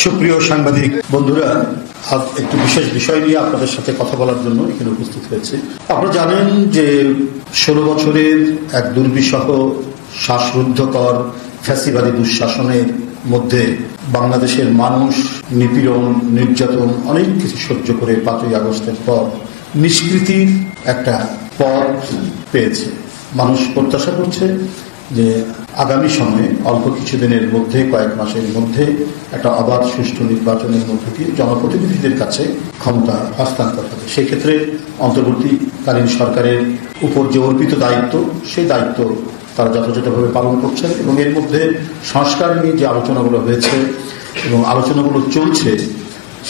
সুপ্রিয় সাংবাদিক বন্ধুরা, আজ একটু বিশেষ বিষয় নিয়ে আপনাদের সাথে কথা বলার জন্য এখানে উপস্থিত হয়েছে। আপনারা জানেন যে 16 বছরের এক দুর্বিষহ শ্বাসরুদ্ধকর ফ্যাসিবাদী দুঃশাসনের মধ্যে বাংলাদেশের মানুষ নিপীড়ন, নির্যাতন অনেক কিছু সহ্য করে 5ই আগস্টের পর নিষ্কৃতির একটা পথ পেয়েছে। মানুষ প্রত্যাশা করছে যে আগামী সময়ে অল্প কিছুদিনের মধ্যে, কয়েক মাসের মধ্যে একটা অবাধ সুষ্ঠু নির্বাচনের মধ্যে দিয়ে জনপ্রতিনিধিদের কাছে ক্ষমতা হস্তান্তর হবে। সেই ক্ষেত্রে অন্তর্বর্তীকালীন সরকারের উপর যে অর্পিত দায়িত্ব, সেই দায়িত্ব তারা যথাযথভাবে পালন করছেন এবং এর মধ্যে সংস্কার নিয়ে যে আলোচনাগুলো হয়েছে এবং আলোচনাগুলো চলছে,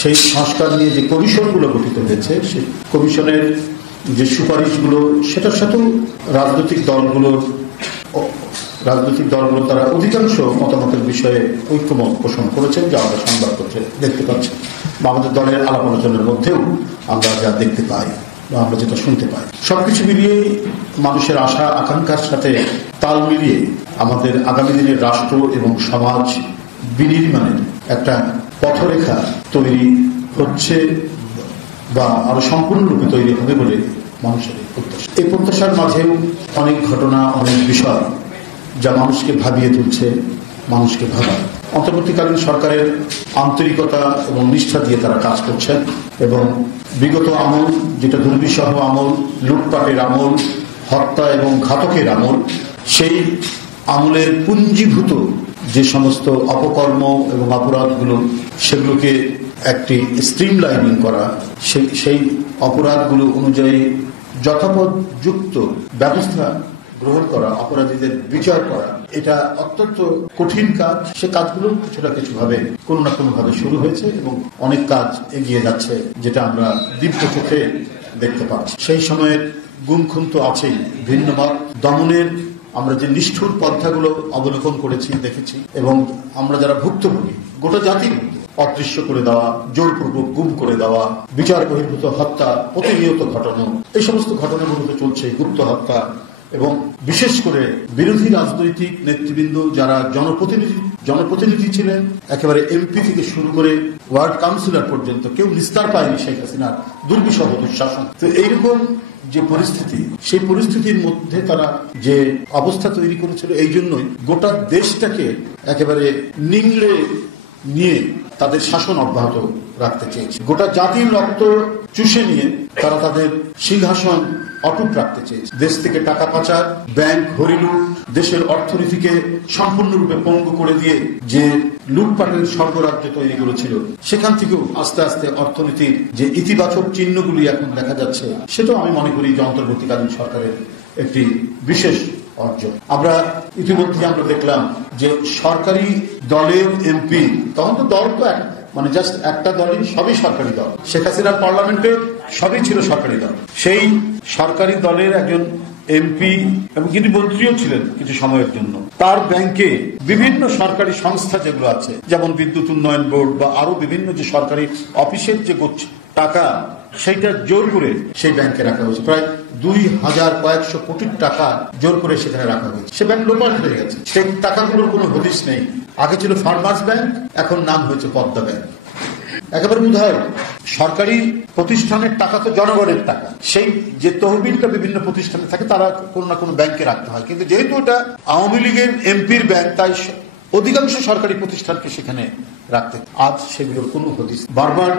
সেই সংস্কার নিয়ে যে কমিশনগুলো গঠিত হয়েছে, সেই কমিশনের যে সুপারিশগুলো, সেটার সাথেও রাজনৈতিক দলগুলো তারা অধিকাংশ মতামতের বিষয়ে ঐক্যমত পোষণ করেছেন, যা আমরা সংবাদপত্রে দেখতে পাচ্ছি বা আমাদের দলের আলাপ আলোচনার মধ্যেও আমরা যা দেখতে পাই বা আমরা যেটা শুনতে পাই। সবকিছু মিলিয়ে মানুষের আশা আকাঙ্ক্ষার সাথে তাল মিলিয়ে আমাদের আগামী দিনের রাষ্ট্র এবং সমাজ বিনির্মাণের একটা পথরেখা তৈরি হচ্ছে বা আরো সম্পূর্ণরূপে তৈরি হবে বলে মানুষের প্রত্যাশা। এই প্রত্যাশার মাঝেও অনেক ঘটনা, অনেক বিষয় যা মানুষকে ভাবিয়ে তুলছে, মানুষকে ভাবায়। অন্তর্বর্তীকালীন সরকারের আন্তরিকতা এবং নিষ্ঠা দিয়ে তারা কাজ করছেন এবং বিগত আমল, যেটা দুর্বিষহ আমল, লুটপাটের আমল, হত্যা এবং ঘাতকের আমল, সেই আমলের পুঞ্জীভূত যে সমস্ত অপকর্ম এবং অপরাধগুলো, সেগুলোকে একটি স্ট্রিমলাইনিং করা, সেই অপরাধগুলো অনুযায়ী যথাযথযুক্ত ব্যবস্থা গ্রহণ করা, অপরাধীদের বিচার করা, এটা অত্যন্ত কঠিন কাজ। সে কাজগুলো কিছুটা কিছুভাবে কোনো না কোনোভাবে শুরু হয়েছে এবং অনেক কাজ এগিয়ে যাচ্ছে, যেটা আমরা দিব্য চোখে দেখতে পাচ্ছি। সেই সময়ের গুমখুম তো আছেই। ভিন্নমত দমনের আমরা যে নিষ্ঠুর পন্থাগুলো অবলোকন করেছি, দেখেছি এবং আমরা যারা ভুক্তভোগী, গোটা জাতির অদৃশ্য করে দেওয়া, জোরপূর্বক গুম করে দেওয়া, বিচার বহির্ভূত হত্যা, প্রতিনিয়ত ঘটনা, এই সমস্ত ঘটনাগুলো তো চলছে, গুপ্ত হত্যা এবং বিশেষ করে বিরোধী রাজনৈতিক নেতৃবৃন্দ যারা জনপ্রতিনিধি ছিলেন, একেবারে এমপি থেকে শুরু করে ওয়ার্ড কাউন্সিলর পর্যন্ত কেউ নিস্তার পায়নি শেখ হাসিনার দুর্বিষহ দুঃশাসন। তো এইরকম যে পরিস্থিতি, সেই পরিস্থিতির মধ্যে তারা যে অবস্থা তৈরি করেছিল, এই জন্যই গোটা দেশটাকে একেবারে নিংড়ে নিয়ে তাদের শাসন অব্যাহত রাখতে চেয়েছে। গোটা জাতির রক্ত চুষে নিয়ে তারা তাদের সিংহাসন অটুট রাখতে চেয়েছে। দেশ থেকে টাকা পাচার, ব্যাংক হরিলুট, দেশের অর্থনীতিকে সম্পূর্ণরূপে পঙ্গু করে দিয়ে যে লুটপাটের স্বর্গরাজ্য তৈরি করেছিল, সেখান থেকেও আস্তে আস্তে অর্থনীতির যে ইতিবাচক চিহ্নগুলি এখন দেখা যাচ্ছে, সেটাও আমি মনে করি যে অন্তর্বর্তীকালীন সরকারের একটি বিশেষ অর্জন। আমরা ইতিমধ্যে আমরা দেখলাম যে সরকারি দলের এমপি, তখন তো দল তো মানে জাস্ট একটা দলই, সবই সরকারি দল। শেখ হাসিনার পার্লামেন্টে সবই ছিল সরকারি দল। সেই সরকারি দলের একজন এমপি এবং যিনি মন্ত্রীও ছিলেন কিছু সময়ের জন্য, তার ব্যাংকে বিভিন্ন সরকারি সংস্থা যেগুলো আছে, যেমন বিদ্যুৎ উন্নয়ন বোর্ড বা আরো বিভিন্ন যে সরকারি অফিসের যে টাকা, সেইটা জোর করে সেই ব্যাংকে রাখা হয়েছে। প্রায় 2100 কোটি টাকা জোর করে সেখানে রাখা হয়েছে। সে ব্যাংক লোপাট হয়ে গেছে। সেই টাকাগুলোর কোনো হদিস নেই। আগে ছিল ফার্মার্স ব্যাংক, এখন নাম হয়েছে পদ্মা ব্যাংক। একেবারে উদাহরণ, সরকারি প্রতিষ্ঠানের টাকা তো জনগণের টাকা, সেই যে তহবিলটা বিভিন্ন প্রতিষ্ঠানে থাকে, তারা কোনো না কোনো ব্যাংকে রাখতে হয়। কিন্তু যেহেতু এটা আওয়ামী লীগের এমপির ব্যাংক, তাই অধিকাংশ সরকারি প্রতিষ্ঠানকে সেখানে রাখতে, আজ সেগুলোর কোনো হদিস। বারবার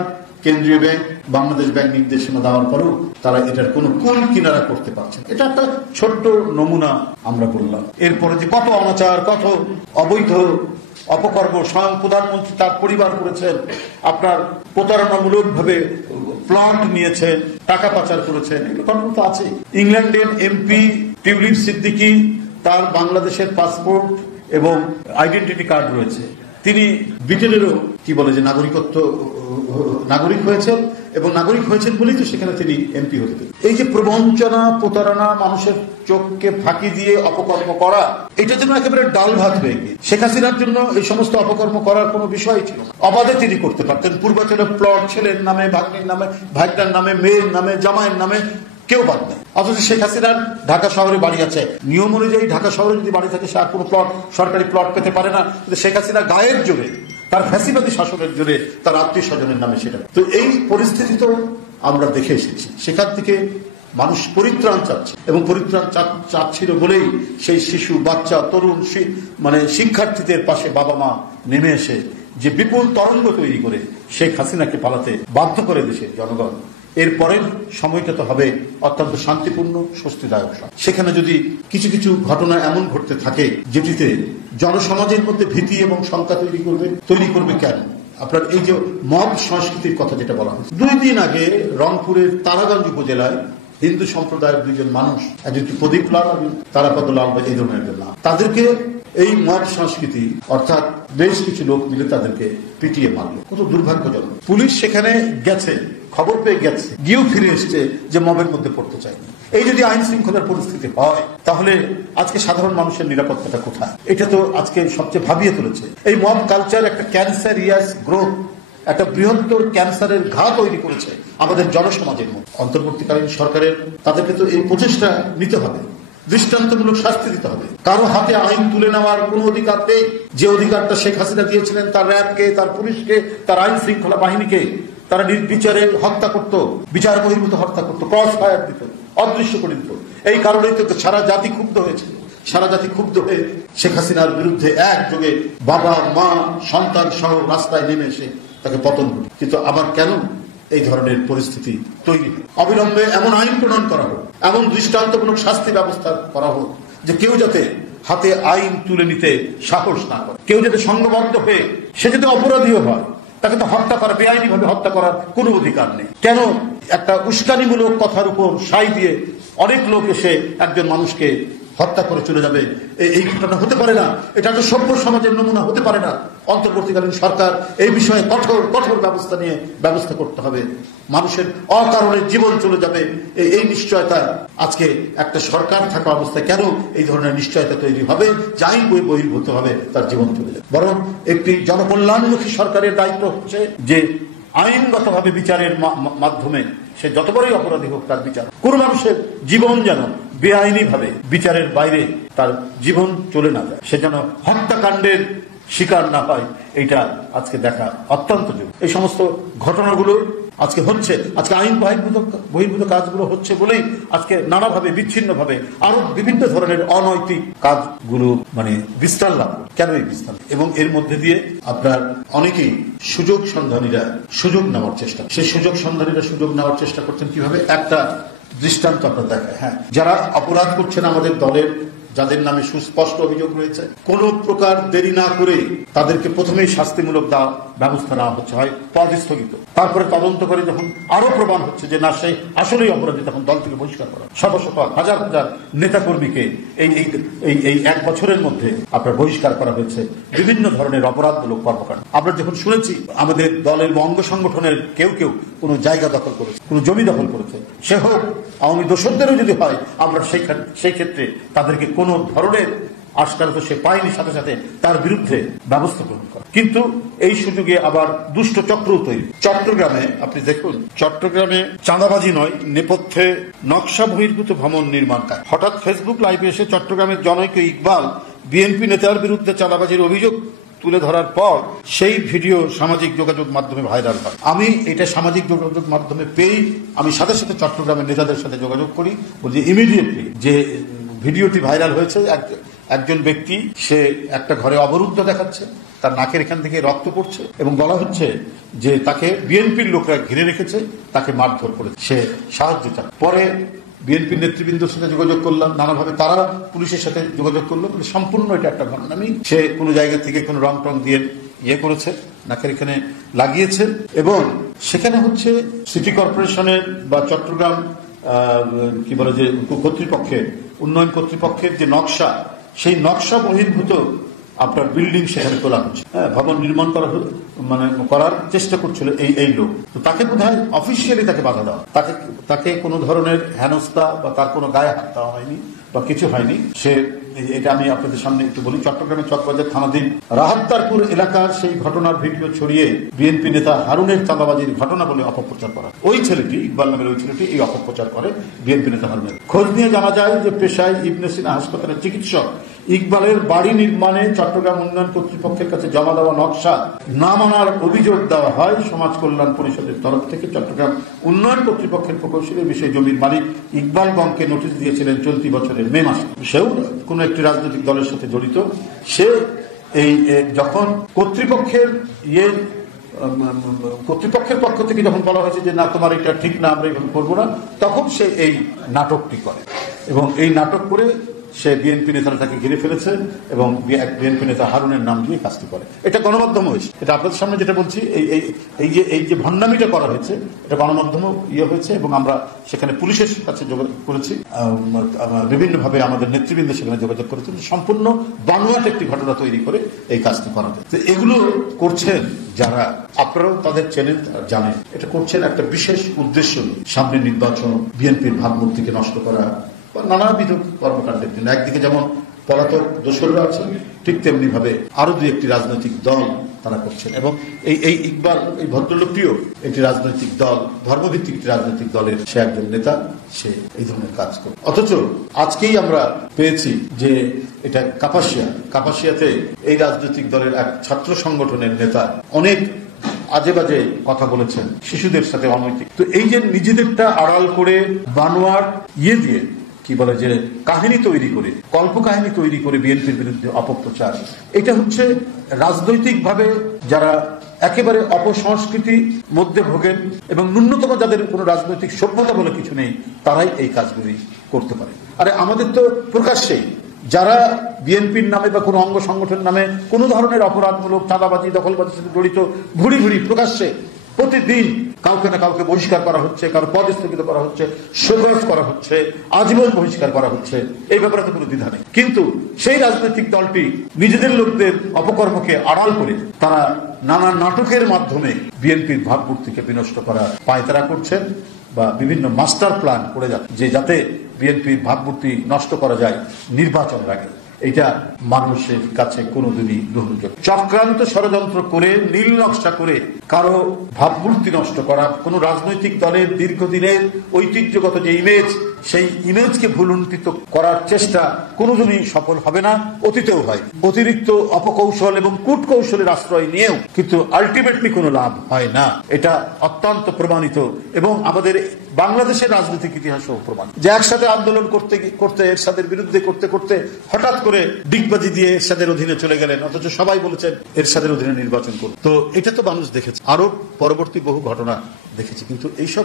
কেন্দ্রীয় ব্যাংক, বাংলাদেশ ব্যাংক নির্দেশনা দেওয়ার পরেও তারা এটার কোনো কুল কিনারা করতে পারছে। এটা একটা ছোট্ট নমুনা আমরা বললাম। এরপরে যে কত অনাচার, কত অবৈধ অপকর্ম স্বয়ং প্রধানমন্ত্রী তার পরিবার করেছেন, আপনার প্রতারণামূলক ভাবে প্লট নিয়েছেন, টাকা পাচার করেছেন, এগুলো ঘটনা তো আছে। ইংল্যান্ডের এমপি টিউলিপ সিদ্দিকী, তার বাংলাদেশের পাসপোর্ট এবং আইডেন্টিটি কার্ড রয়েছে। তিনি ব্রিটেনেরও নাগরিক হয়েছেন এবং নাগরিক হয়েছেন বলেই তো সেখানে তিনি এমপি হতে পারেন। এই যে প্রবঞ্চনা, প্রতারণা, মানুষের চোখকে ফাঁকি দিয়ে অপকর্ম করা, এটা যেন একেবারে ডাল ভাত হয়ে গিয়ে শেখ হাসিনার জন্য এই সমস্ত অপকর্ম করার কোনো বিষয় ছিল না। অবাধে তিনি করতে পারতেন। পূর্বাচলে প্লট ছেলের নামে, ভাগ্নির নামে, ভাইটার নামে, মেয়ের নামে, জামাইয়ের নামে, কেউ বাদ নেই। অথচ শেখ হাসিনার ঢাকা শহরে বাড়ি আছে। নিয়ম অনুযায়ী ঢাকা শহরে যদি বাড়ি থাকে, সে আর কোনো প্লট, সরকারি প্লট পেতে পারে না। কিন্তু শেখ হাসিনা গায়ের জোরে তার ফ্যাসিবাদী শাসনের জোরে তার আত্মীয় স্বজনের নামে সেটা। তো এই পরিস্থিতি তো আমরা দেখে এসেছি, সেখান থেকে মানুষ পরিত্রাণ চাচ্ছে এবং পরিত্রাণ চাচ্ছিল বলেই সেই শিশু, বাচ্চা, তরুণ শিক্ষার্থীদের পাশে বাবা মা নেমে এসে যে বিপুল তরঙ্গ তৈরি করে শেখ হাসিনাকে পালাতে বাধ্য করে দেশের জনগণ। এরপরের সময়টা তো হবে অত্যন্ত শান্তিপূর্ণ, স্বস্তিদায়ক। সেখানে যদি কিছু কিছু ঘটনা এমন ঘটতে থাকে যেটিতে জনসমাজের মধ্যে ভীতি এবং শঙ্কা তৈরি করবে কেন? আপনার এই যে মব সংস্কৃতির কথা যেটা বলা হয়েছে, 2 দিন আগে রংপুরের তারাগঞ্জ উপজেলায় হিন্দু সম্প্রদায়ের 2 জন মানুষ, একজন প্রদীপ লাল এবং তারাপদ লাল বা এই ধরনের জন্য, তাদেরকে এই মব সংস্কৃতি অর্থাৎ বেশ কিছু লোক মিলে তাদেরকে পিটিয়ে মারল। কত দুর্ভাগ্যজনক। পুলিশ সেখানে গেছে, খবর পেয়ে গেছে, গিয়েও ফিরে এসছে যে মবের মধ্যে পড়তে চায়নি। এই যদি আইন শৃঙ্খলার পরিস্থিতি হয় তাহলে আজকে সাধারণ মানুষের নিরাপত্তাটা কোথায়? এটা তো আজকে সবচেয়ে ভাবিয়ে তুলেছে। এই মব কালচার একটা ক্যান্সারিয়াস গ্রোথ, একটা বৃহত্তর ক্যান্সারের ঘা তৈরি করেছে আমাদের জনসমাজের মধ্যে। অন্তর্বর্তীকালীন সরকারের তাদেরকে তো এই প্রচেষ্টা নিতে হবে, দৃষ্টান্তমূলক শাস্তি দিতে হবে। কারো হাতে আইন তুলে নেওয়ার কোন অধিকার নেই। যে অধিকারটা শেখ হাসিনা দিয়েছিলেন তার র্যাবকে, তার পুলিশকে, তার আইন শৃঙ্খলা বাহিনীকে, তারা নির্বিচারে হত্যা করত, বিচার বহির্ভূত হত্যা করত, ক্রস ফায়ার দিত, অদৃশ্য করে দিত। এই কারণেই তো সারা জাতি ক্ষুব্ধ হয়েছে। সারা জাতি ক্ষুব্ধ হয়ে শেখ হাসিনার বিরুদ্ধে একযোগে বাবা মা সন্তান সহ রাস্তায় নেমে এসে তাকে পতন ঘটে। কিন্তু আবার কেন এই ধরনের পরিস্থিতি তৈরি? অবিলম্বে এমন আইন প্রণয়ন করা হোক, এমন দৃষ্টান্তমূলক শাস্তি ব্যবস্থা করা হোক যে কেউ যাতে হাতে আইন তুলে নিতে সাহস না করে, কেউ যাতে সংঘবদ্ধ হয়ে সে যদি অপরাধীও হয় তাকে তো হত্যা করা, বেআইনি ভাবে হত্যা করার কোনো অধিকার নেই। কেন একটা উস্কানিমূলক কথার উপর সাই দিয়ে অনেক লোক এসে একজন মানুষকে হত্যা করে চলে যাবে? এই ঘটনা হতে পারে না। এটা একটা সভ্য সমাজের নমুনা হতে পারে না। অন্তর্বর্তীকালীন সরকার এই বিষয়ে কঠোর ব্যবস্থা করতে হবে। মানুষের অকারণে জীবন চলে যাবে এই নিশ্চয়তা আজকে একটা সরকার থাকা অবস্থায় কেন এই ধরনের নিশ্চয়তা তৈরি হবে যে আইন বহির্ভূত হবে তার জীবন চলে যাবে? বরং একটি জনকল্যাণমুখী সরকারের দায়িত্ব হচ্ছে যে আইনগতভাবে বিচারের মাধ্যমে সে যত বড়ই অপরাধী হোক তার বিচার। কোন মানুষের জীবন যেন বেআইনি ভাবে বিচারের বাইরে তার জীবন চলে না যায়, সে যেন হত্যাকাণ্ডের শিকার না হয়, এটা আজকে দেখা অত্যন্ত জরুরি। এই সমস্ত ঘটনাগুলো আজকে হচ্ছে, আজকে আইন বহির্ভূত কাজগুলো হচ্ছে বলেই আজকে নানাভাবে বিচ্ছিন্নভাবে আরো বিভিন্ন ধরনের অনৈতিক কাজগুলো বিস্তার লাভ। কেন এই বিস্তার? এবং এর মধ্যে দিয়ে আপনার অনেকেই সুযোগ সন্ধানীরা সুযোগ নেওয়ার চেষ্টা, সেই সুযোগ সন্ধানীরা সুযোগ নেওয়ার চেষ্টা করছেন কিভাবে? একটা দৃষ্টান্ত আপনার দেখায়। হ্যাঁ, যারা অপরাধ করছেন আমাদের দলের, যাদের নামে সুস্পষ্ট অভিযোগ রয়েছে, কোন প্রকার দেরি না করে তাদেরকে প্রথমেই শাস্তিমূলক ব্যবস্থা নেওয়া হচ্ছে, হয় পদ স্থগিত, তারপরে তদন্ত করে যখন আরো প্রমাণ হচ্ছে যে না সেই আসলেই অপরাধী, তখন দল থেকে বহিষ্কার করা। শত শত হাজার হাজার নেতাকর্মীকে এই 1 বছরের মধ্যে আপনার বহিষ্কার করা হয়েছে বিভিন্ন ধরনের অপরাধমূলক কর্মকাণ্ড। আমরা যখন শুনেছি আমাদের দলের অঙ্গ সংগঠনের কেউ কোনো জায়গা দখল করেছে, কোনো জমি দখল করেছে, সে হোক আওয়ামী দোসরদেরও যদি হয়, আমরা সেই ক্ষেত্রে তাদেরকে কোন ধরনের আশকার তো সে পায়নি, সাথে সাথে তার বিরুদ্ধে ব্যবস্থা গ্রহণ করা। কিন্তু এই সুযোগে আবার দুষ্ট চক্র তৈরি। চট্টগ্রামে আপনি দেখুন, চট্টগ্রামে চাঁদাবাজি নয়, নেপথ্যে নকশা বহির্ভূত ভবন নির্মাণ কাজ। হঠাৎ ফেসবুক লাইভে এসে চট্টগ্রামের জনৈক ইকবাল বিএনপি নেতার বিরুদ্ধে চাঁদাবাজির অভিযোগ তুলে ধরার পর সেই ভিডিও সামাজিক যোগাযোগ মাধ্যমে ভাইরাল হয়। আমি এটা সামাজিক যোগাযোগ মাধ্যমে পেয়ে আমি সাথে সাথে চট্টগ্রামের নেতাদের সাথে যোগাযোগ করি, বলছি ইমিডিয়েটলি যে ভিডিওটি ভাইরাল হয়েছে, একজন ব্যক্তি সে একটা ঘরে অবরুদ্ধ দেখাচ্ছে, তার নাকের এখান থেকে রক্ত পড়ছে এবং বলা হচ্ছে যে তাকে বিএনপির লোকরা ঘিরে রেখেছে, তাকে মারধর করেছে, সে সাহায্য চায়। পরে বিএনপির নেতৃবৃন্দের সাথে যোগাযোগ করলাম, নানাভাবে তারা পুলিশের সাথে যোগাযোগ করলো, সম্পূর্ণ এটা একটা ঘটনা নেই। সে কোনো জায়গা থেকে কোনো রং টং দিয়ে করেছে, নাকের এখানে লাগিয়েছে এবং সেখানে হচ্ছে সিটি কর্পোরেশনের বা চট্টগ্রাম কি বলে যে কর্তৃপক্ষের, উন্নয়ন কর্তৃপক্ষের যে নকশা, সেই নকশা বহির্ভূত আপনার বিল্ডিং সেখানে তোলা হচ্ছে, ভবন নির্মাণ করার চেষ্টা করছিল এই লোক। তো তাকে বোধহয় অফিসিয়ালি তাকে বাধা দেওয়া, তাকে কোনো ধরনের হেনস্থা বা তার কোনো গায়ে হাত দেওয়া হয়নি বা কিছু হয়নি। সে এটা আমি আপনাদের সামনে একটু বলি। চট্টগ্রামের চকবাজার থানাধীন রাহাত্তারপুর এলাকার সেই ঘটনার ভিডিও ছড়িয়ে বিএনপি নেতা হারুনের চাঁদাবাজির ঘটনা বলে অপপ্রচার করা। ওই ছেলেটি, ইকবাল নামের ওই ছেলেটি এই অপপ্রচার করে বিএনপি নেতা হারুনের। খোঁজ নিয়ে জানা যায় যে পেশায় ইবনে সিনা হাসপাতালের চিকিৎসক ইকবালের বাড়ি নির্মাণে চট্টগ্রাম উন্নয়ন কর্তৃপক্ষের কাছে জমা দেওয়া নকশা না মানার অভিযোগ দেওয়া হয় সমাজ কল্যাণ পরিষদের তরফ থেকে। চট্টগ্রাম উন্নয়ন কর্তৃপক্ষের প্রকৌশলী বিষয়ে জমির মালিক ইকবাল গংকে নোটিশ দিয়েছিলেন চলতি বছরের মে মাসে। সেও কোন একটি রাজনৈতিক দলের সাথে জড়িত। সে এই যখন কর্তৃপক্ষের পক্ষ থেকে যখন বলা হয়েছে যে না, তোমার এটা ঠিক না, আমরা এভাবে করবো না, তখন সে এই নাটকটি করে এবং এই নাটক করে সে বিএনপি নেতারা তাকে ঘিরে ফেলেছে এবং বিএনপি নেতা হারুনের নাম দিয়ে কাজটি করে। এটা গণমাধ্যম হয়েছে। এটা আপনাদের সামনে যেটা বলছি, এই যে ভণ্ডামিটা করা হয়েছে, এটা গণমাধ্যম হয়েছে এবং আমরা সেখানে পুলিশের কাছে যোগাযোগ করেছি, বিভিন্নভাবে আমাদের নেতৃবৃন্দ সেখানে যোগাযোগ করেছে। সম্পূর্ণ বানোয়াট একটি ঘটনা তৈরি করে এই কাজটি করা হয়েছে। তো এগুলো করছেন যারা, আপনারাও তাদের চেনেন, জানেন, এটা করছেন একটা বিশেষ উদ্দেশ্য নিয়ে। সামনে নির্বাচন, বিএনপির ভাবমূর্তিকে নষ্ট করা বা নানাবিধ কর্মকাণ্ডের জন্য। একদিকে যেমন পলাতক দোসররা আছেন, ঠিক তেমনি ভাবে আরো দুই একটি রাজনৈতিক দল তারা করছেন এবং এই ইকবাল, এই ভদ্রলোকটিও একটি রাজনৈতিক দল, ধর্মভিত্তিক একটি রাজনৈতিক দলের সে একজন নেতা, সে এই ধরনের কাজ করে। অথচ আজকেই আমরা পেয়েছি যে এটা কাপাসিয়াতে এই রাজনৈতিক দলের এক ছাত্র সংগঠনের নেতা অনেক আজে বাজে কথা বলেছেন শিশুদের সাথে, অনৈতিক। তো এই যে নিজেদেরটা আড়াল করে বানোয়ার দিয়ে কি বলে যে কাহিনী তৈরি করে, কল্পকাহিনী তৈরি করে বিএনপির বিরুদ্ধে অপপ্রচার, এটা হচ্ছে রাজনৈতিকভাবে যারা একেবারে অপসংস্কৃতির মধ্যে ভোগেন এবং ন্যূনতম যাদের কোনো রাজনৈতিক সভ্যতা বলে কিছু নেই, তারাই এই কাজগুলি করতে পারে। আরে আমাদের তো প্রকাশ্যেই যারা বিএনপির নামে বা কোনো অঙ্গ সংগঠন নামে কোনো ধরনের অপরাধমূলক চাঁদাবাজি, দখলবাজির সাথে জড়িত ভুড়ি প্রকাশ্যে প্রতিদিন কাউকে না কাউকে বহিষ্কার করা হচ্ছে, কারো পদ স্থগিত করা হচ্ছে, শোকজ করা হচ্ছে, আজীবন বহিষ্কার করা হচ্ছে। এই ব্যাপারে তো কোনো দ্বিধা নেই। কিন্তু সেই রাজনৈতিক দলটি নিজেদের লোকদের অপকর্মকে আড়াল করে তারা নানা নাটকের মাধ্যমে বিএনপির ভাবমূর্তিকে বিনষ্ট করার পায়তারা করছেন বা বিভিন্ন মাস্টার প্ল্যান করে যাচ্ছে যে যাতে বিএনপির ভাবমূর্তি নষ্ট করা যায় নির্বাচনের আগে। এটা মানুষের কাছে কোনোদিনই গ্রহণযোগ্য। চক্রান্ত ষড়যন্ত্র করে, নীল নকশা করে কারো ভাবমূর্তি নষ্ট করা, কোন রাজনৈতিক দলের দীর্ঘদিনের ঐতিহ্যগত যে ইমেজ, সেই ইমেজকে ভুলুণ্ঠিত করার চেষ্টা কোনোদিনই সফল হবে না, অতীতেও হয়। অতিরিক্ত অপকৌশল এবং কূটকৌশলের আশ্রয় নিয়েও কিন্তু আলটিমেটলি কোনো লাভ হয় না। এটা অত্যন্ত প্রমাণিত এবং আমাদের বাংলাদেশের রাজনৈতিক ইতিহাসও প্রমাণ যে একসাথে আন্দোলন করতে এরশাদের বিরুদ্ধে করতে হঠাৎ করে ডিগবাজি দিয়ে এরশাদের অধীনে চলে গেলেন, অথচ সবাই বলেছেন এরশাদের অধীনে নির্বাচন করুন। তো এটা তো মানুষ দেখেছে, আরো পরবর্তী বহু ঘটনা দেখেছি। কিন্তু এইসব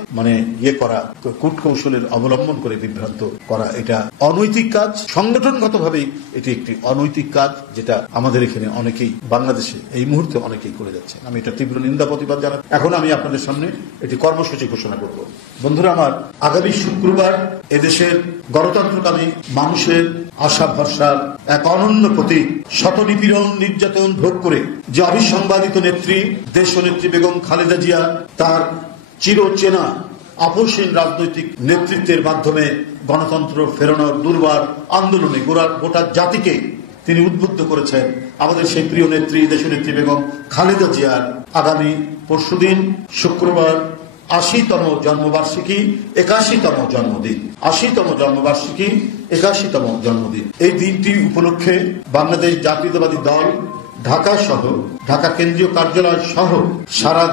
করা, কূটকৌশলের অবলম্বন করে বিভ্রান্ত করা, এটা অনৈতিক কাজ। সংগঠনগতভাবেই এটি একটি অনৈতিক কাজ, যেটা আমাদের এখানে অনেকেই, বাংলাদেশে এই মুহূর্তে অনেকেই করে যাচ্ছে। আমি এটা তীব্র নিন্দা প্রতিবাদ জানাই। এখন আমি আপনাদের সামনে একটি কর্মসূচি ঘোষণা করব। বন্ধুরা আমার, আগামী শুক্রবার এদেশের গণতন্ত্রকামী মানুষের আশা ভরসার এক অনন্য প্রতীক, শত নিপীড়ন নির্যাতন ভোগ করে যে অবিসংবাদিত নেত্রী, দেশনেত্রী বেগম খালেদা জিয়া তার চিরচেনা আপসহীন রাজনৈতিক নেতৃত্বের মাধ্যমে গণতন্ত্র ফেরানোর দুর্বার আন্দোলনে গোটা জাতিকে তিনি উদ্বুদ্ধ করেছেন। আমাদের সেই প্রিয় নেত্রী, দেশনেত্রী বেগম খালেদা জিয়ার আগামী পরশুদিন শুক্রবার ৮০তম জন্মবার্ষিকী, ৮১তম জন্মদিন। ৮০তম জন্মবার্ষিকী, ৮১তম জন্মদিন। এই দিনটি উপলক্ষে বাংলাদেশ জাতীয়তাবাদী দল ঢাকা কেন্দ্রীয় কার্যালয় সহ সারা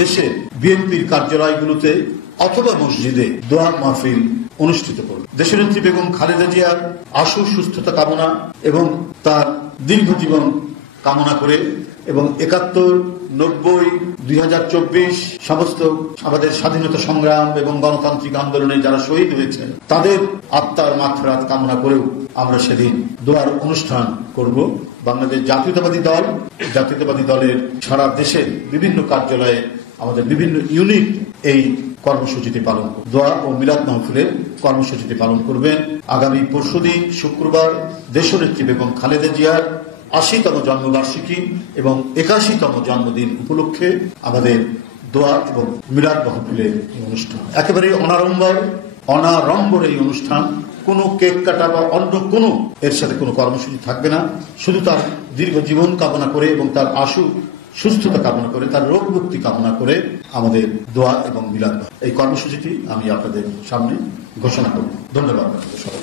দেশে বিএনপির কার্যালয়গুলোতে অথবা মসজিদে দোয়া মাহফিল অনুষ্ঠিত করবে। দেশনেত্রী বেগম খালেদা জিয়ার আশু সুস্থতা কামনা এবং তার দীর্ঘ জীবন কামনা করে এবং ৭১, ৯০, ২০২৪ সমস্ত আমাদের স্বাধীনতা সংগ্রাম এবং গণতান্ত্রিক আন্দোলনে যারা শহীদ হয়েছেন তাদের আত্মার মাগফিরাত কামনা করেও আমরা সেদিন দোয়ার অনুষ্ঠান করব। বাংলাদেশ জাতীয়তাবাদী দলের সারা দেশের বিভিন্ন কার্যালয়ে আমাদের বিভিন্ন ইউনিট এই কর্মসূচিটি পালন করবে, দোয়া ও মিলাদ মাহফিলের কর্মসূচিটি পালন করবেন। আগামী পরশুদিন শুক্রবার দেশনেত্রী বেগম খালেদা জিয়ার ৮০তম জন্মবার্ষিকী এবং ৮১তম জন্মদিন উপলক্ষে আমাদের দোয়া এবং মিলাদ মাহফিলের অনুষ্ঠান একেবারে অনাড়ম্বর এই অনুষ্ঠান। কোনো কেক কাটা বা অন্য কোনো এর সাথে কোনো কর্মসূচি থাকবে না। শুধু তার দীর্ঘ জীবন কামনা করে এবং তার আশু সুস্থতা কামনা করে, তার রোগ মুক্তি কামনা করে আমাদের দোয়া এবং মিলাদ এই কর্মসূচিটি আমি আপনাদের সামনে ঘোষণা করব। ধন্যবাদ সবাই।